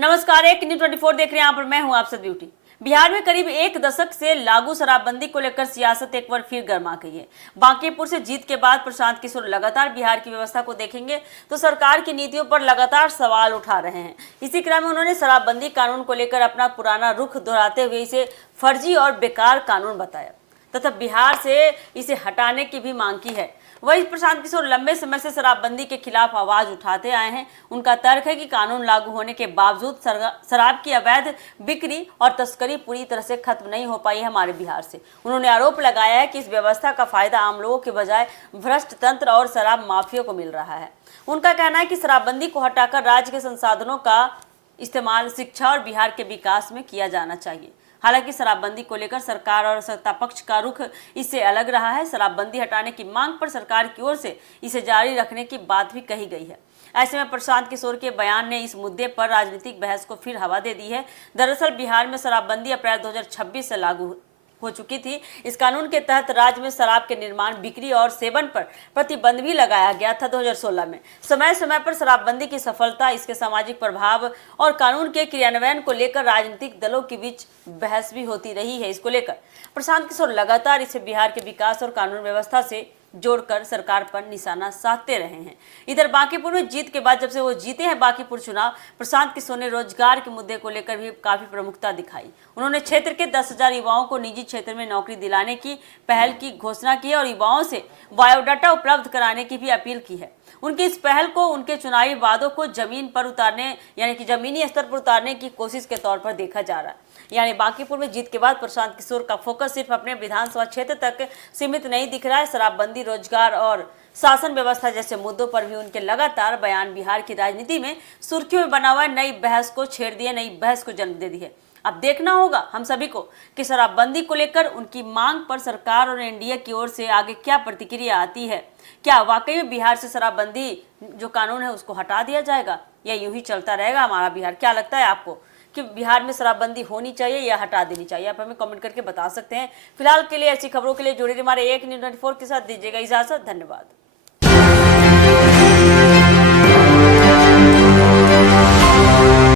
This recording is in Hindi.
नमस्कार, एक न्यूज 24 देख रहे हैं। यहाँ पर मैं हूँ आप सब ब्यूटी। बिहार में करीब एक दशक से लागू शराबबंदी को लेकर सियासत एक बार फिर गर्मा गई है। बांकीपुर से जीत के बाद प्रशांत किशोर लगातार बिहार की व्यवस्था को देखेंगे तो सरकार की नीतियों पर लगातार सवाल उठा रहे हैं। इसी क्रम में उन्होंने शराबबंदी कानून को लेकर अपना पुराना रुख दोहराते हुए इसे फर्जी और बेकार कानून बताया तथा बिहार से इसे हटाने की भी मांग की है। वही प्रशांत किशोर लंबे समय से शराबबंदी के खिलाफ आवाज उठाते आए हैं। उनका तर्क है कि कानून लागू होने के बावजूद शराब की अवैध बिक्री और तस्करी पूरी तरह से खत्म नहीं हो पाई है हमारे बिहार से। उन्होंने आरोप लगाया है कि इस व्यवस्था का फायदा आम लोगों के बजाय भ्रष्ट तंत्र और शराब माफिया को मिल रहा है। उनका कहना है कि शराबबंदी को हटाकर राज्य के संसाधनों का इस्तेमाल शिक्षा और बिहार के विकास में किया जाना चाहिए। हालांकि शराबबंदी को लेकर सरकार और सत्ता पक्ष का रुख इससे अलग रहा है। शराबबंदी हटाने की मांग पर सरकार की ओर से इसे जारी रखने की बात भी कही गई है। ऐसे में प्रशांत किशोर के बयान ने इस मुद्दे पर राजनीतिक बहस को फिर हवा दे दी है। दरअसल बिहार में शराबबंदी अप्रैल 2026 से लागू हो चुकी थी। इस कानून के तहत राज्य में शराब के निर्माण, बिक्री और सेवन पर प्रतिबंध भी लगाया गया था 2016 में। समय समय पर शराबबंदी की सफलता, इसके सामाजिक प्रभाव और कानून के क्रियान्वयन को लेकर राजनीतिक दलों के बीच बहस भी होती रही है। इसको लेकर प्रशांत किशोर लगातार इसे बिहार के विकास और कानून व्यवस्था से जोड़कर सरकार पर निशाना साधते रहे हैं। इधर बांकीपुर में जीत के बाद जब से वो जीते हैं बांकीपुर चुनाव, प्रशांत किशोर ने रोजगार के मुद्दे को लेकर भी काफी प्रमुखता दिखाई। उन्होंने क्षेत्र के 10,000 युवाओं को निजी क्षेत्र में नौकरी दिलाने की पहल की घोषणा की है और युवाओं से बायोडाटा उपलब्ध कराने की भी अपील की है। उनकी इस पहल को उनके चुनावी वादों को जमीन पर उतारने यानी कि जमीनी स्तर पर उतारने की कोशिश के तौर पर देखा जा रहा है। यानी बांकीपुर में जीत के बाद प्रशांत किशोर का फोकस सिर्फ अपने विधानसभा क्षेत्र तक सीमित नहीं दिख रहा है। शराबबंदी, रोजगार और शासन व्यवस्था जैसे मुद्दों पर भी उनके लगातार बयान बिहार की राजनीति में सुर्खियों में बना हुआ नई बहस को छेड़ दिए, नई बहस को जन्म दे दी है। अब देखना होगा हम सभी को कि शराबबंदी को लेकर उनकी मांग पर सरकार और एनडीए की ओर से आगे क्या प्रतिक्रिया आती है। क्या वाकई में बिहार से शराबबंदी जो कानून है उसको हटा दिया जाएगा या यूं ही चलता रहेगा हमारा बिहार? क्या लगता है आपको कि बिहार में शराबबंदी होनी चाहिए या हटा देनी चाहिए? आप हमें कमेंट करके बता सकते हैं। फिलहाल के लिए ऐसी खबरों के लिए जुड़े रहिए हमारे एक न्यूज़ 24 के साथ। दीजिएगा इजाजत। धन्यवाद।